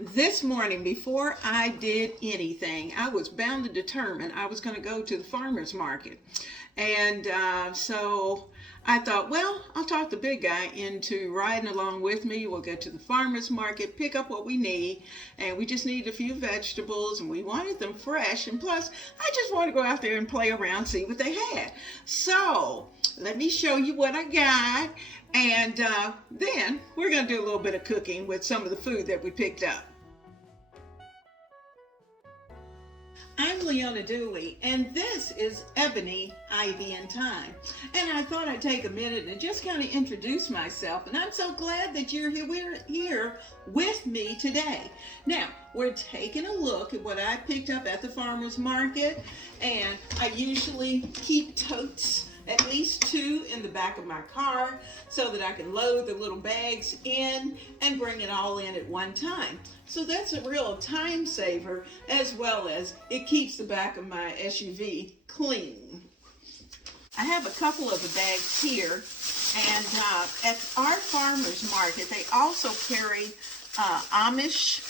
this morning, before I did anything, I was bound and determined I was going to go to the farmer's market. And so I thought, well, I'll talk the big guy into riding along with me. We'll get to the farmer's market, pick up what we need, and we just need a few vegetables, and we wanted them fresh. And plus, I just wanted to go out there and play around, see what they had. So let me show you what I got, and then we're going to do a little bit of cooking with some of the food that we picked up. I'm Leona Dooley, and this is Ebony, Ivy, and Thyme. And I thought I'd take a minute and just kind of introduce myself, and I'm so glad that you're here with me today. Now, we're taking a look at what I picked up at the farmer's market, and I usually keep totes, at least 2 in the back of my car, so that I can load the little bags in and bring it all in at one time. So that's a real time saver, as well as it keeps the back of my SUV clean. I have a couple of the bags here, and at our farmer's market, they also carry Amish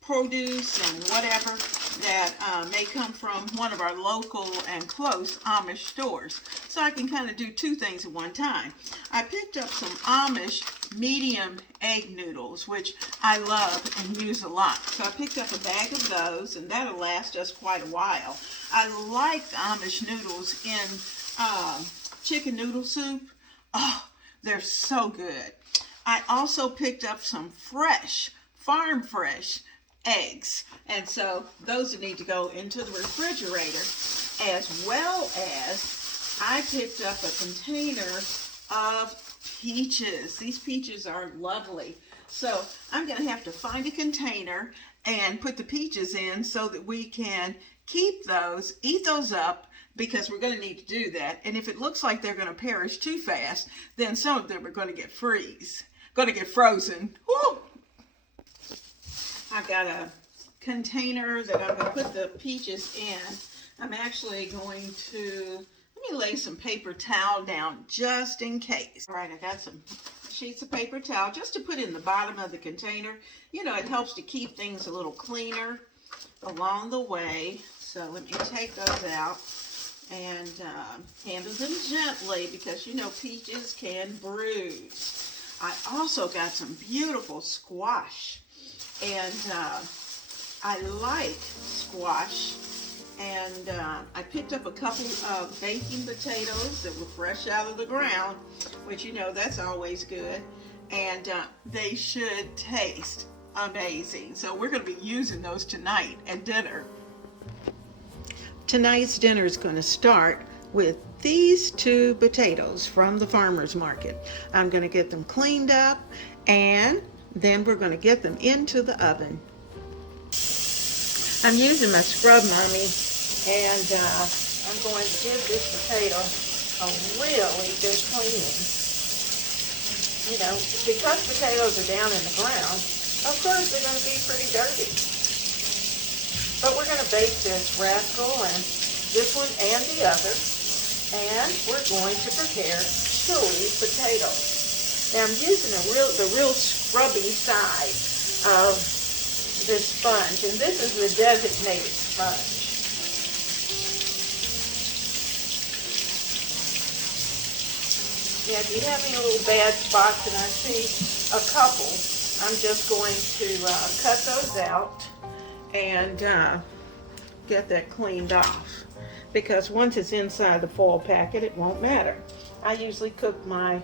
produce and whatever that may come from one of our local and close Amish stores. So I can kind of do 2 things at one time. I picked up some Amish medium egg noodles, which I love and use a lot. So I picked up a bag of those, and that'll last us quite a while. I like the Amish noodles in chicken noodle soup. Oh, they're so good. I also picked up some fresh, farm fresh eggs, and so those need to go into the refrigerator, as well as I picked up a container of peaches. These peaches are lovely, so I'm going to have to find a container and put the peaches in so that we can keep those, eat those up, because we're going to need to do that. And if it looks like they're going to perish too fast, then some of them are going to get frozen. Woo! I've got a container that I'm going to put the peaches in. I'm actually going to, let me lay some paper towel down just in case. All right, I got some sheets of paper towel just to put in the bottom of the container. You know, it helps to keep things a little cleaner along the way. So let me take those out and handle them gently, because you know peaches can bruise. I also got some beautiful squash. And I like squash, and I picked up a couple of baking potatoes that were fresh out of the ground, which you know that's always good, and they should taste amazing. So we're going to be using those tonight at dinner. Tonight's dinner is going to start with these 2 potatoes from the farmer's market. I'm going to get them cleaned up, and then we're going to get them into the oven. I'm using my scrub mommy, and I'm going to give this potato a really good cleaning. You know, because potatoes are down in the ground, of course they're going to be pretty dirty. But we're going to bake this rascal and this one and the other, and we're going to prepare chili potatoes. Now I'm using the real scrubby side of this sponge, and this is the designated sponge. Yeah, if you have any little bad spots, and I see a couple, I'm just going to cut those out and get that cleaned off, because once it's inside the foil packet, it won't matter. I usually cook my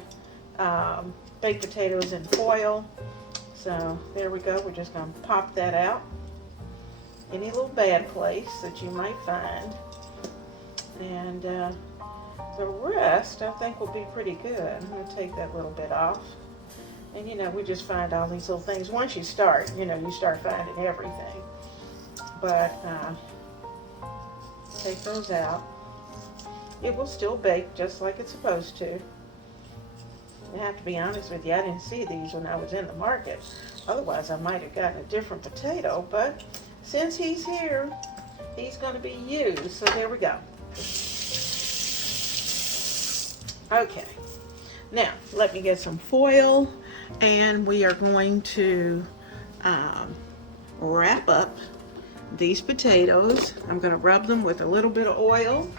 baked potatoes in foil. So there we go. We're just going to pop that out. Any little bad place that you might find. And the rest I think will be pretty good. I'm going to take that little bit off. And you know, we just find all these little things. Once you start, you know, you start finding everything. But take those out. It will still bake just like it's supposed to. I have to be honest with you, I didn't see these when I was in the market. Otherwise, I might have gotten a different potato, but since he's here, he's going to be used. So there we go. Okay, now let me get some foil. And we are going to wrap up these potatoes. I'm going to rub them with a little bit of oil,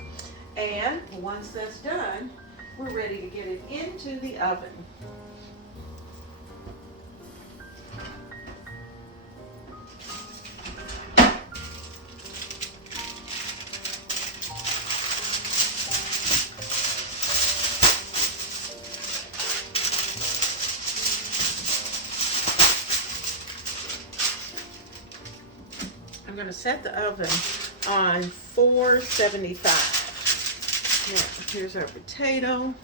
and once that's done, we're ready to get it into the oven. I'm going to set the oven on 475. Now, here's our potato.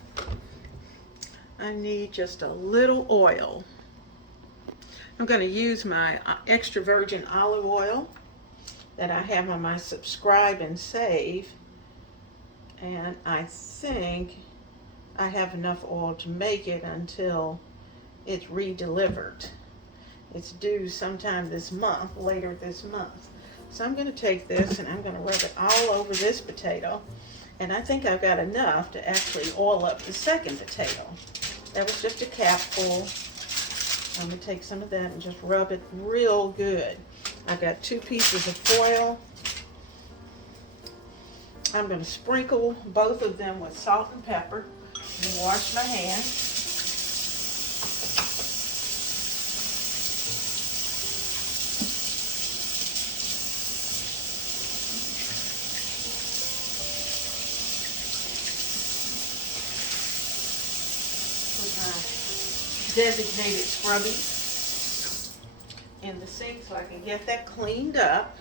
I need just a little oil. I'm going to use my extra virgin olive oil that I have on my subscribe and save. And I think I have enough oil to make it until it's redelivered. It's due sometime this month, later this month. So I'm going to take this and I'm going to rub it all over this potato. And I think I've got enough to actually oil up the second potato. That was just a capful. I'm going to take some of that and just rub it real good. I've got 2 pieces of foil. I'm going to sprinkle both of them with salt and pepper and wash my hands. Designated scrubbies in the sink so I can get that cleaned up.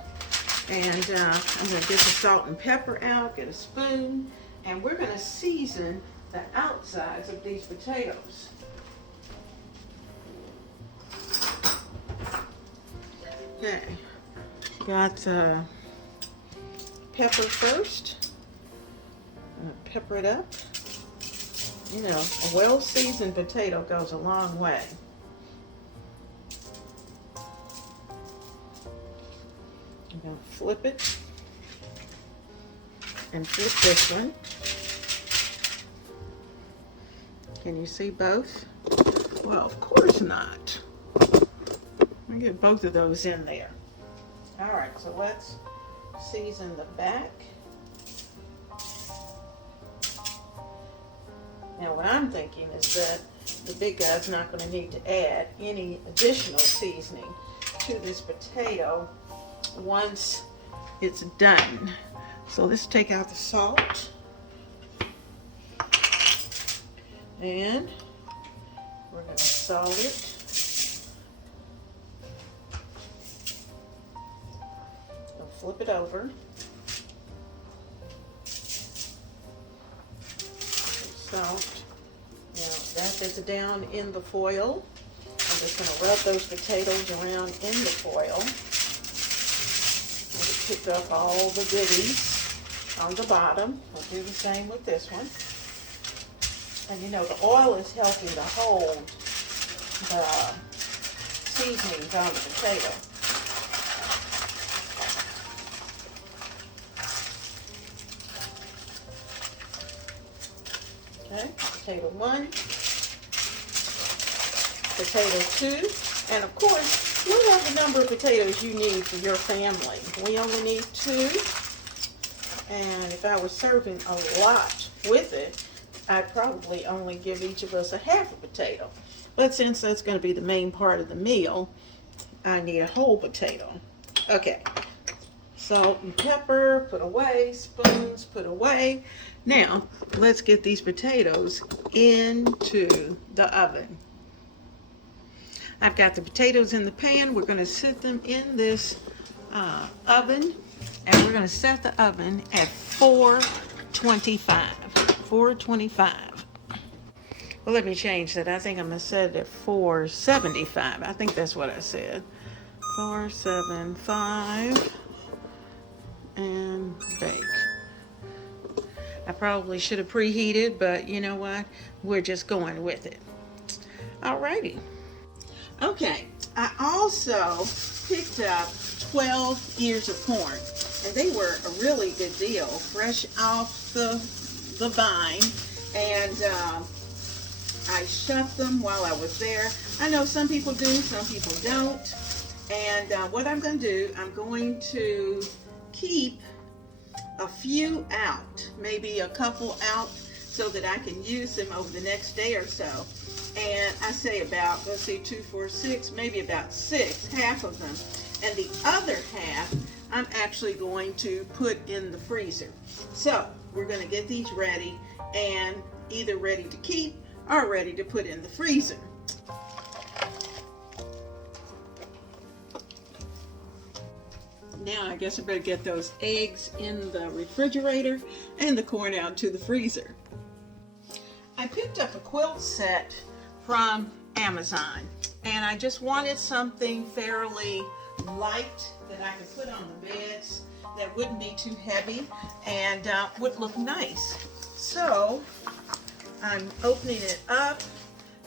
And I'm going to get the salt and pepper out, get a spoon, and we're going to season the outsides of these potatoes. Okay, got pepper first. I'm going to pepper it up. You know, a well-seasoned potato goes a long way. I'm going to flip it and flip this one. Can you see both? Well, of course not. I'll get both of those in there. All right, so let's season the back. Now what I'm thinking is that the big guy's not going to need to add any additional seasoning to this potato once it's done. So let's take out the salt. And we're going to salt it. I'll flip it over. Salt. Now that is down in the foil. I'm just going to rub those potatoes around in the foil. Let it pick up all the goodies on the bottom. We'll do the same with this one. And you know, the oil is helping to hold the seasonings on the potato. Okay, potato 1, potato 2, and of course, you have the number of potatoes you need for your family. We only need 2, and if I was serving a lot with it, I'd probably only give each of us a half a potato. But since that's going to be the main part of the meal, I need a whole potato. Okay, salt and pepper, put away, spoons, put away. Now, let's get these potatoes into the oven. I've got the potatoes in the pan. We're going to sit them in this oven, and we're going to set the oven at 425. 425. Well, let me change that. I think I'm going to set it at 475. I think that's what I said. 475 and bake. I probably should have preheated, but you know what? We're just going with it. Alrighty. Okay, I also picked up 12 ears of corn, and they were a really good deal, fresh off the vine, and I shucked them while I was there. I know some people do, some people don't. And what I'm going to do, I'm going to keep a few out, maybe a couple out, so that I can use them over the next day or so. And I say about, let's see, 2, 4, 6, maybe about 6, half of them. And the other half, I'm actually going to put in the freezer. So we're going to get these ready, and either ready to keep or ready to put in the freezer. Now I guess I better get those eggs in the refrigerator and the corn out to the freezer. I picked up a quilt set from Amazon, and I just wanted something fairly light that I could put on the beds that wouldn't be too heavy and would look nice. So I'm opening it up,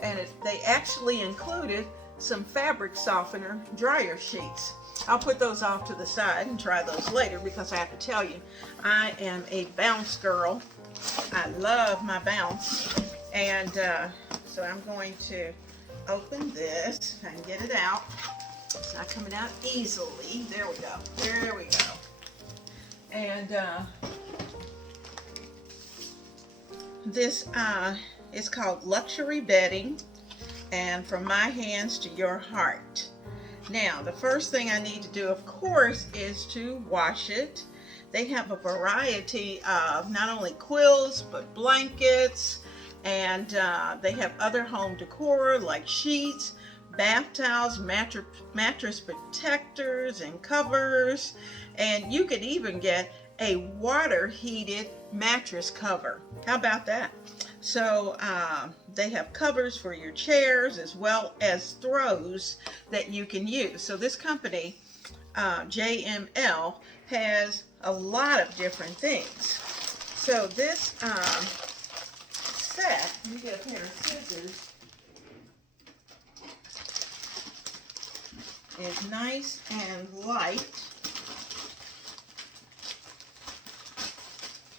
and they actually included some fabric softener dryer sheets. I'll put those off to the side and try those later, because I have to tell you, I am a bounce girl. I love my bounce. And so I'm going to open this and get it out. It's not coming out easily. There we go. There we go. And this is called Luxury Bedding, and From My Hands to Your Heart. Now, the first thing I need to do, of course, is to wash it. They have a variety of not only quilts, but blankets, and they have other home decor like sheets, bath towels, mattress protectors, and covers. And you could even get a water heated mattress cover. How about that? So they have covers for your chairs as well as throws that you can use. So this company, JML, has a lot of different things. So this set, let me get a pair of scissors, is nice and light.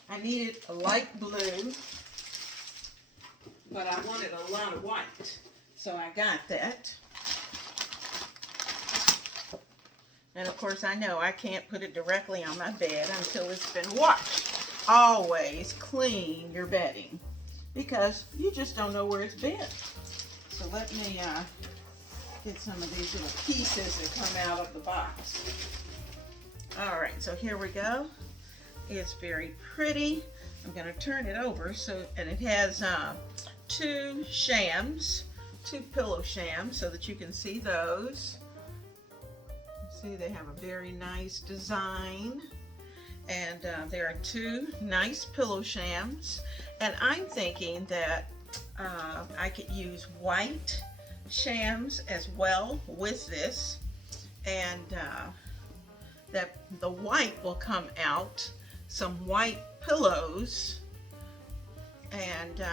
I needed a light blue, but I wanted a lot of white, so I got that. And of course, I know I can't put it directly on my bed until it's been washed. Always clean your bedding, because you just don't know where it's been. So let me get some of these little pieces that come out of the box. All right, so here we go. It's very pretty. I'm going to turn it over, and it has two pillow shams, so that you can see those. See, they have a very nice design, and there are two nice pillow shams, and I'm thinking that I could use white shams as well with this, and that the white will come out, some white pillows, and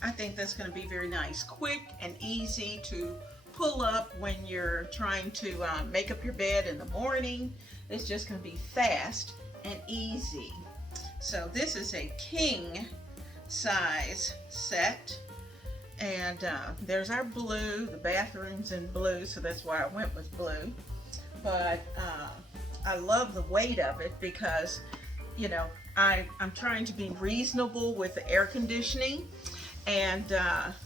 I think that's going to be very nice, quick and easy to pull up when you're trying to make up your bed in the morning. It's just going to be fast and easy. So this is a king size set, and there's our blue. The bathroom's in blue, so that's why I went with blue. But I love the weight of it, because you know, I'm trying to be reasonable with the air conditioning, and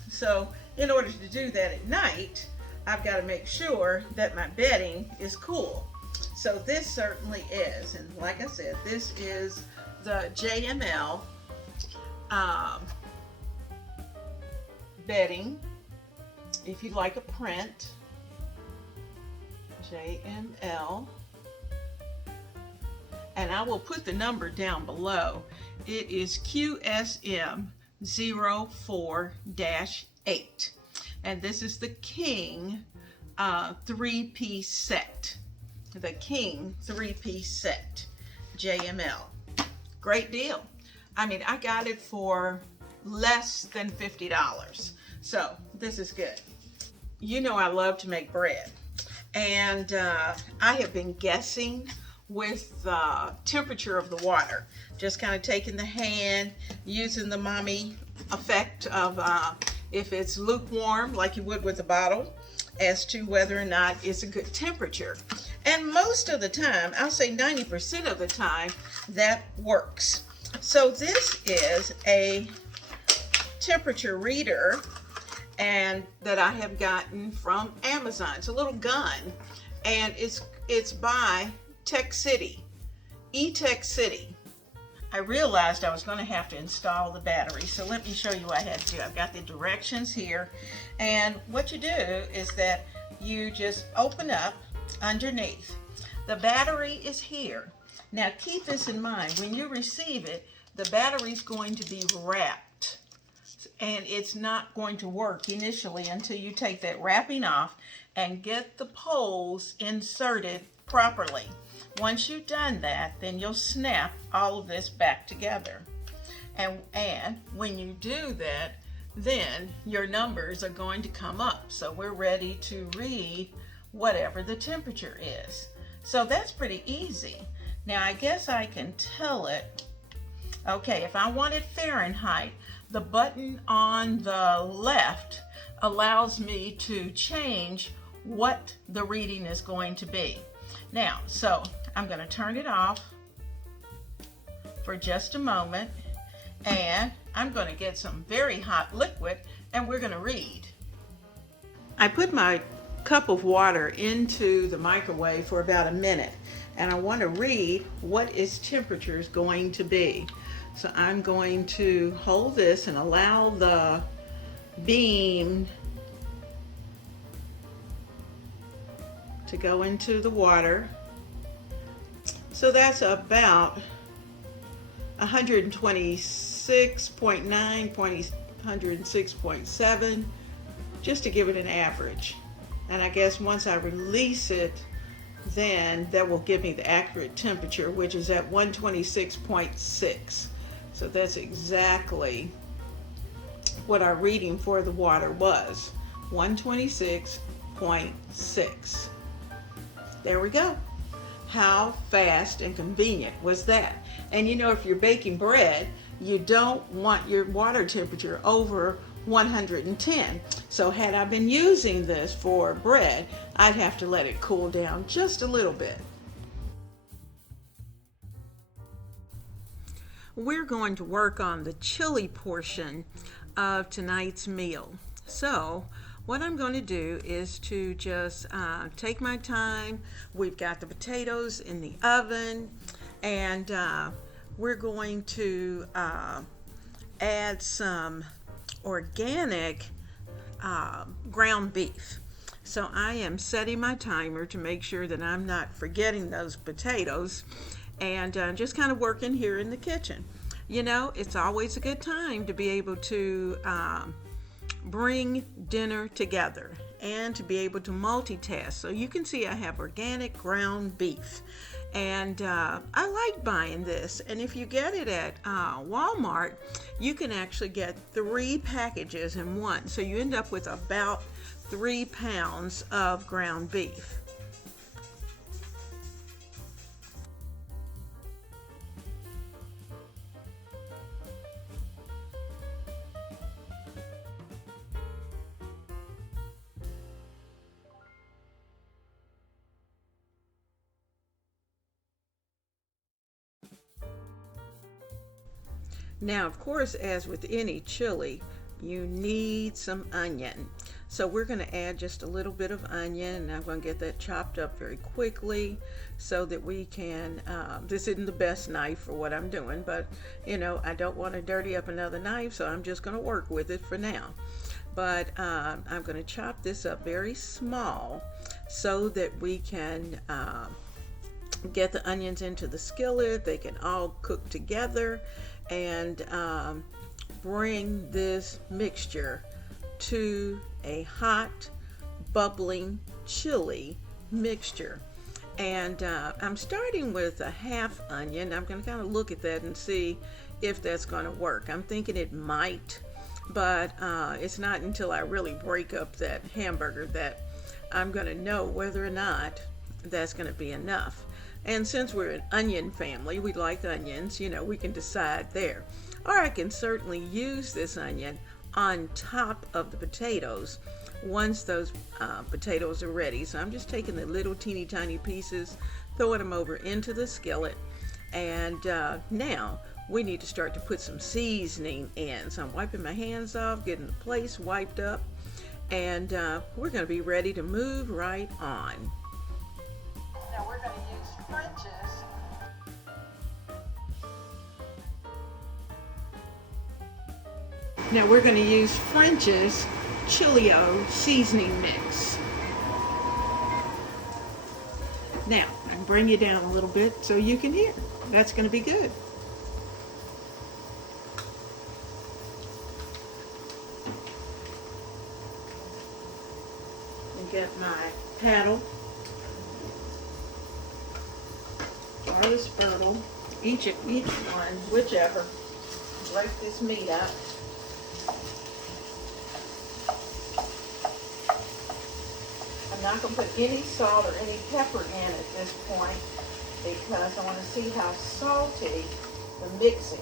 so in order to do that at night, I've got to make sure that my bedding is cool. So this certainly is, and like I said, this is the JML bedding. If you like a print, JML, and I will put the number down below. It is QSM 04-8, and this is the King 3-piece set. The King 3-piece set, JML. Great deal. I mean, I got it for less than $50, so this is good. You know I love to make bread, and I have been guessing with the temperature of the water, just kind of taking the hand, using the mommy effect of if it's lukewarm like you would with a bottle, as to whether or not it's a good temperature. And most of the time, I'll say 90% of the time, that works. So this is a temperature reader and that I have gotten from Amazon. It's a little gun, and it's by Tech City, E-Tech City. I realized I was going to have to install the battery, so let me show you what I had to do. I've got the directions here, and what you do is that you just open up underneath. The battery is here. Now keep this in mind, when you receive it, the battery's going to be wrapped, and it's not going to work initially until you take that wrapping off and get the poles inserted properly. Once you've done that, then you'll snap all of this back together. And when you do that, then your numbers are going to come up. So we're ready to read whatever the temperature is. So that's pretty easy. Now I guess I can tell it, okay, if I wanted Fahrenheit, the button on the left allows me to change what the reading is going to be. Now, so I'm going to turn it off for just a moment, and I'm going to get some very hot liquid, and we're going to read. I put my cup of water into the microwave for about a minute, and I want to read what its temperature is going to be. So I'm going to hold this and allow the beam to go into the water. So that's about 126.9, 106.7, just to give it an average. And I guess once I release it, then that will give me the accurate temperature, which is at 126.6. So that's exactly what our reading for the water was, 126.6. There we go. How fast and convenient was that? And you know, if you're baking bread, you don't want your water temperature over 110. So had I been using this for bread, I'd have to let it cool down just a little bit. We're going to work on the chili portion of tonight's meal. So what I'm going to do is to just take my time. We've got the potatoes in the oven, and we're going to add some organic ground beef. So I am setting my timer to make sure that I'm not forgetting those potatoes, and just kind of working here in the kitchen. You know, it's always a good time to be able to bring dinner together and to be able to multitask. So you can see I have organic ground beef, and I like buying this. And if you get it at Walmart, you can actually get 3 packages in one. So you end up with about 3 pounds of ground beef. Now, of course, as with any chili, you need some onion. So we're going to add just a little bit of onion, and I'm going to get that chopped up very quickly so that we can, this isn't the best knife for what I'm doing, but you know, I don't want to dirty up another knife, so I'm just going to work with it for now. But I'm going to chop this up very small so that we can get the onions into the skillet. They can all cook together, and bring this mixture to a hot, bubbling chili mixture. And I'm starting with a half onion. I'm going to kind of look at that and see if that's going to work. I'm thinking it might, but it's not until I really break up that hamburger that I'm going to know whether or not that's going to be enough. And since we're an onion family, we like onions, you know, we can decide there. Or I can certainly use this onion on top of the potatoes once those potatoes are ready. So I'm just taking the little teeny tiny pieces, throwing them over into the skillet, and now we need to start to put some seasoning in. So I'm wiping my hands off, getting the place wiped up, and we're going to be ready to move right on. Now we're going to use French's. Now we're going to use French's Chilio seasoning mix. Now I can bring you down a little bit so you can hear. That's going to be good. And get my paddle or the spurtle, each one, whichever. Break this meat up. I'm not going to put any salt or any pepper in at this point because I want to see how salty the mix is.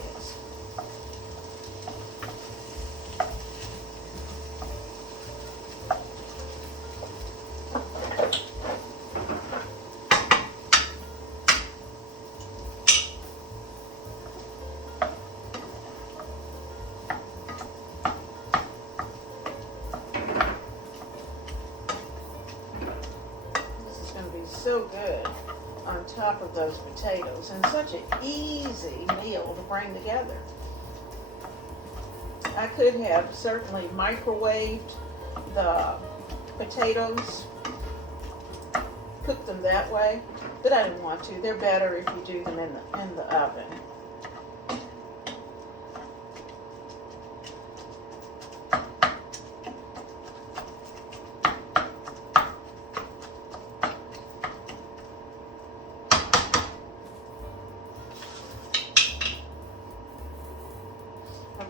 So good on top of those potatoes, and such an easy meal to bring together. I could have certainly microwaved the potatoes, cooked them that way, but I didn't want to. They're better if you do them in the oven.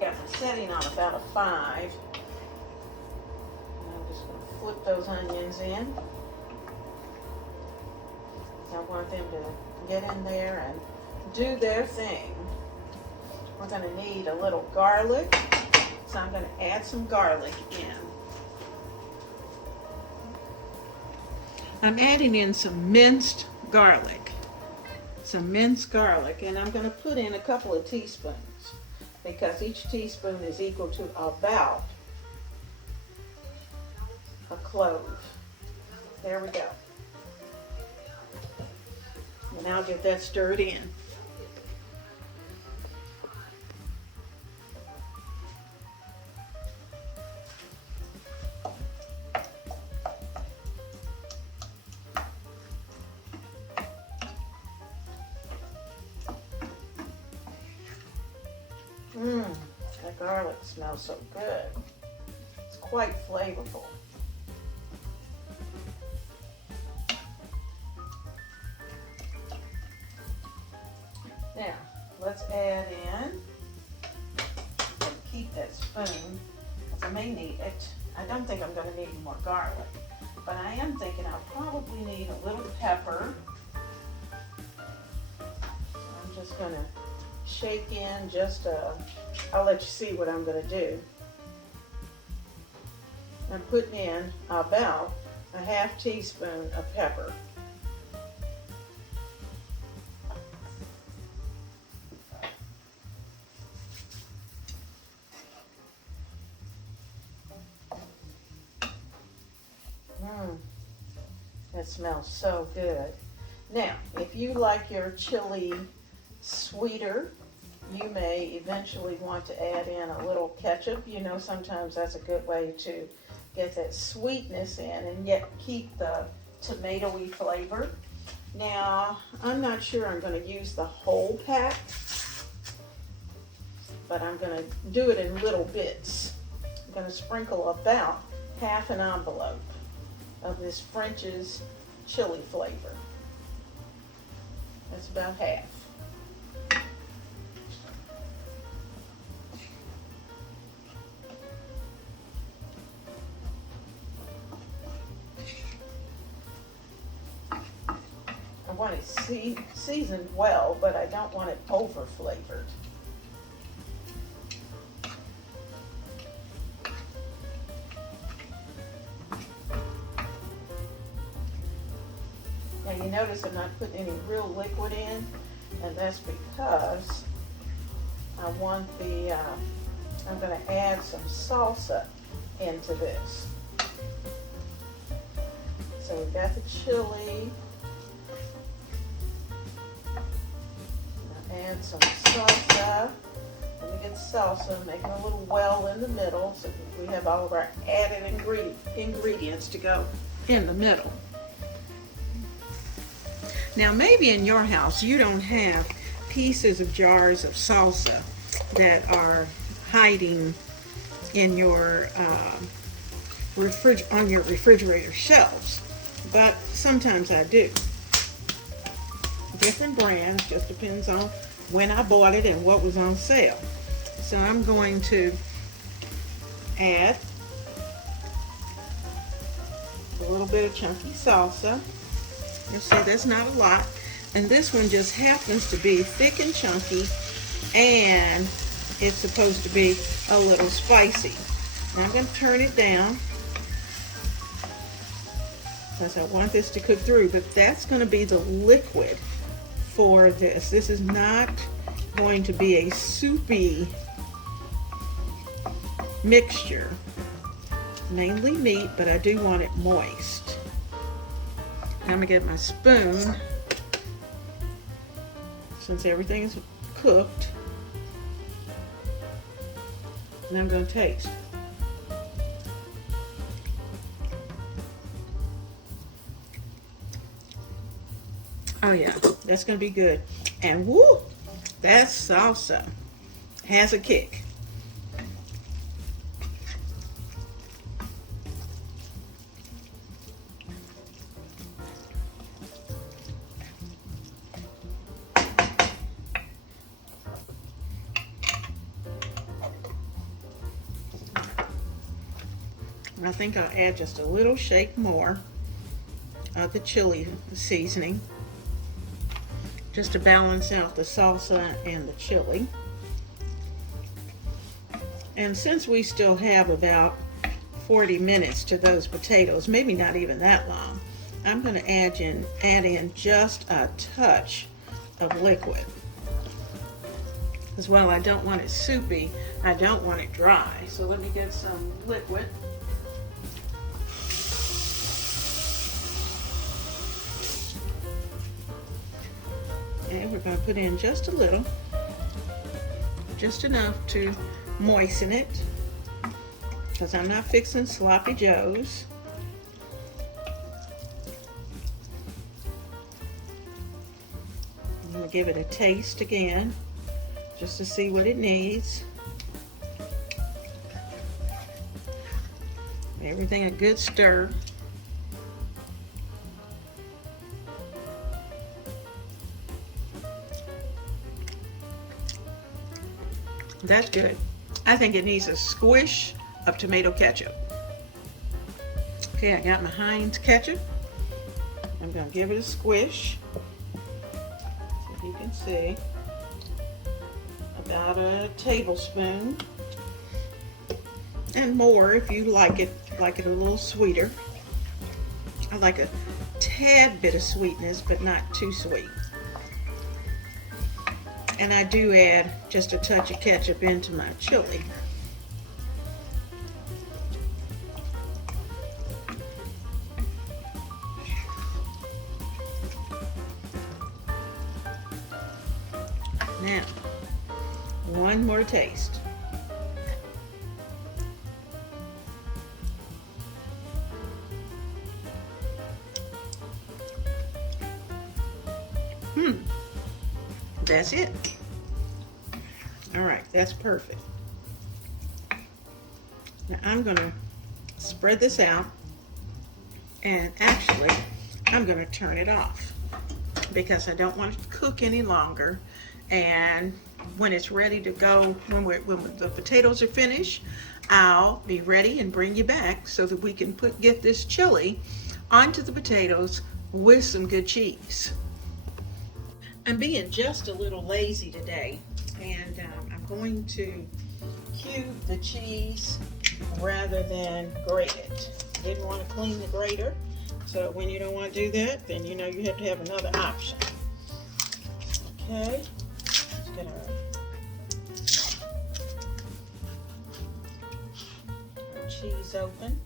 Got my setting on about a 5. And I'm just going to flip those onions in. I want them to get in there and do their thing. We're going to need a little garlic, so I'm going to add some garlic in. I'm adding in some minced garlic. And I'm going to put in a couple of teaspoons, because each teaspoon is equal to about a clove. There we go. And I'll get that stirred in. That garlic smells so good. It's quite flavorful. Now, let's add in, keep that spoon, because I may need it. I don't think I'm going to need more garlic, but I am thinking I'll probably need a little pepper. I'm just going to shake in just I'll let you see what I'm going to do. I'm putting in about a ½ teaspoon of pepper. That smells so good. Now, if you like your chili sweeter, you may eventually want to add in a little ketchup. You know, sometimes that's a good way to get that sweetness in and yet keep the tomatoey flavor. Now, I'm not sure I'm going to use the whole pack, but I'm going to do it in little bits. I'm going to sprinkle about ½ an envelope of this French's chili flavor. That's about half. I want it seasoned well, but I don't want it over flavored. Now you notice I'm not putting any real liquid in, and that's because I want the, I'm going to add some salsa into this. So we've got the chili. Add some salsa. Let me get salsa, making a little well in the middle so that we have all of our added ingredients to go in the middle. Now maybe in your house you don't have pieces of jars of salsa that are hiding in your on your refrigerator shelves, but sometimes I do. Different brands, just depends on when I bought it and what was on sale. So I'm going to add a little bit of chunky salsa. You'll see that's not a lot, and this one just happens to be thick and chunky, and it's supposed to be a little spicy. Now I'm going to turn it down because I want this to cook through, but that's going to be the liquid for this. This is not going to be a soupy mixture. Mainly meat, but I do want it moist. Now I'm going to get my spoon, since everything is cooked, and I'm going to taste. Oh yeah, that's going to be good. And woo, that salsa has a kick. I think I'll add just a little shake more of the chili seasoning, just to balance out the salsa and the chili. And since we still have about 40 minutes to those potatoes, maybe not even that long, I'm going to add in just a touch of liquid. Because while I don't want it soupy, I don't want it dry. So let me get some liquid. And we're going to put in just a little, just enough to moisten it, because I'm not fixing sloppy joes. I'm going to give it a taste again, just to see what it needs. Everything a good stir. That's good. I think it needs a squish of tomato ketchup. Okay, I got my Heinz ketchup. I'm going to give it a squish. So you can see, about a tablespoon, and more if you like it a little sweeter. I like a tad bit of sweetness, but not too sweet. And I do add just a touch of ketchup into my chili. Now, one more taste. That's it. All right, that's perfect. Now I'm going to spread this out, and actually I'm going to turn it off because I don't want it to cook any longer. And when it's ready to go, when the potatoes are finished, I'll be ready and bring you back so that we can get this chili onto the potatoes with some good cheese. I'm being just a little lazy today, and I'm going to cube the cheese rather than grate it. Didn't want to clean the grater, So when you don't want to do that, then you know you have to have another option. Okay, just get our cheese open.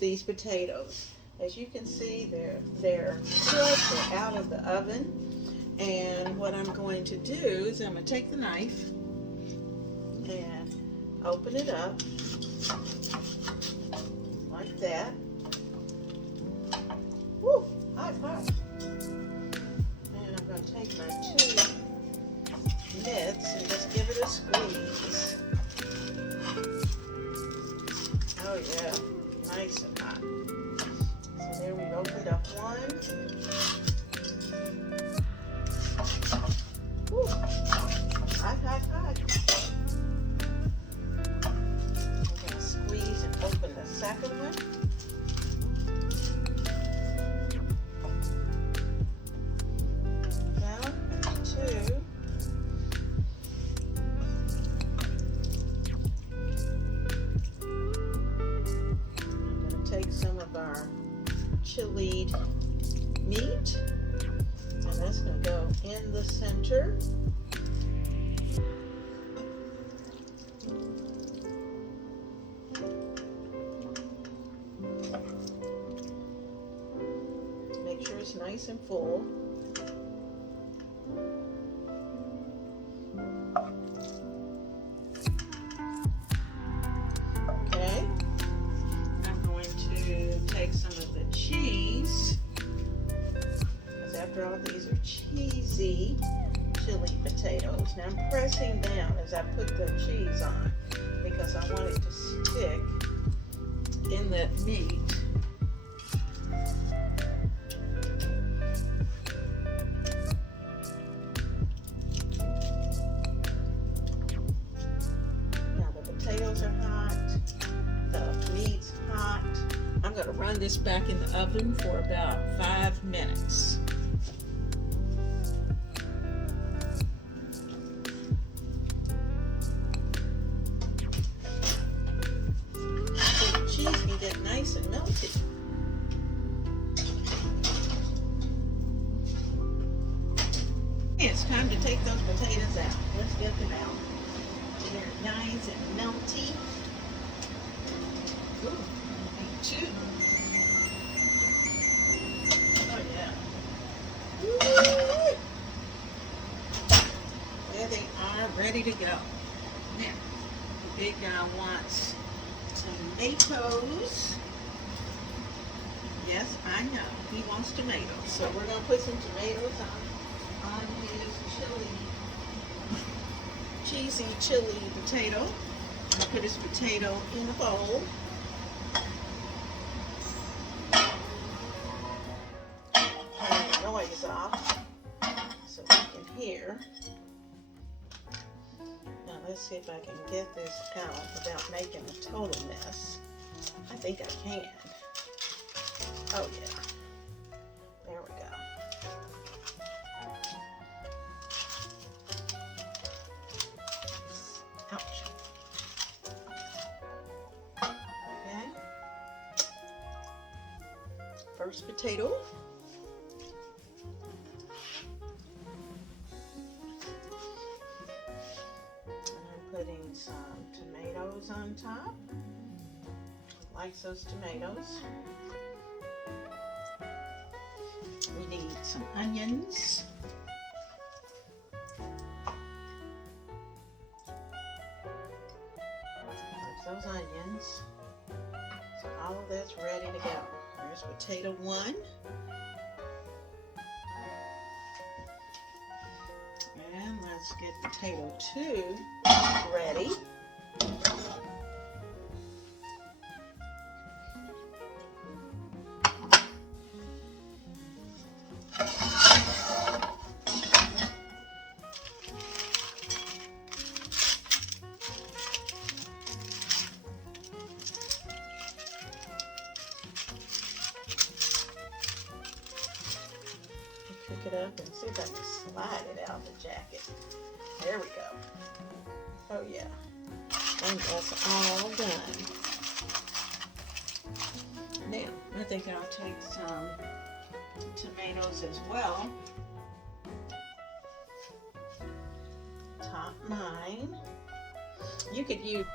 These potatoes, as you can see, they're cooked, they're out of the oven, and what I'm going to do is I'm going to take the knife and open it up like that. Woo, hot, hot. And I'm going to take my 2 mitts and just give it a squeeze. Oh yeah. Nice and hot. So there we've opened up one. Woo. Hot, hot, hot. I'm going to squeeze and open the second one. Now, there's 2. Take some of our chilied meat, and that's going to go in the center. Make sure it's nice and full. Okay. Take some of the cheese, because after all, these are cheesy chili potatoes. Now I'm pressing down as I put the cheese on because I want it to stick in that meat. Now the potatoes are hot, the meat's hot. I'm going to run this back in the oven for about 5 minutes. So the cheese can get nice and melty. It's time to take those potatoes out. Let's get them out. They're nice and melty. Ooh. 2. Oh yeah. Woo! There they are, ready to go. Now, the big guy wants tomatoes. Yes, I know. He wants tomatoes. So we're going to put some tomatoes on his cheesy chili potato. I'm going to put his potato in a bowl. Noise off so we can hear. Now let's see if I can get this out without making a total mess. I think I can. Oh yeah. There we go. Ouch. Okay. First potato. Putting some tomatoes on top, likes those tomatoes. We need some onions. Those onions. So all of that's ready to go. There's potato 1. And let's get potato 2 ready. Pick it up and see if I can slide it out of the jacket. There we go. Oh yeah. And that's all done. Now, I think I'll take some tomatoes as well. Top 9. You could use...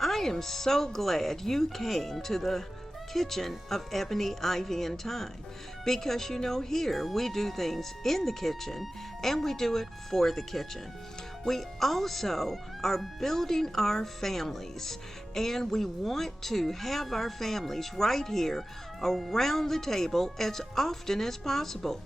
I am so glad you came to the kitchen of Ebony, Ivy, and Thyme, because you know, here we do things in the kitchen and we do it for the kitchen. We also are building our families, and we want to have our families right here around the table as often as possible.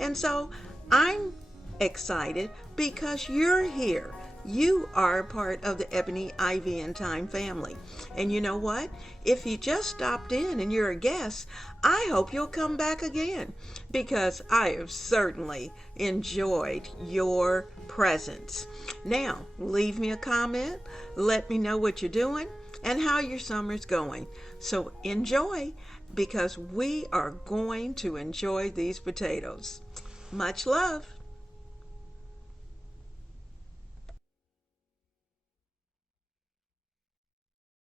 And so I'm excited because you're here. You are a part of the Ebony, Ivy, and Thyme family. And you know what? If you just stopped in and you're a guest, I hope you'll come back again, because I have certainly enjoyed your presence. Now, leave me a comment. Let me know what you're doing and how your summer's going. So enjoy, because we are going to enjoy these potatoes. Much love.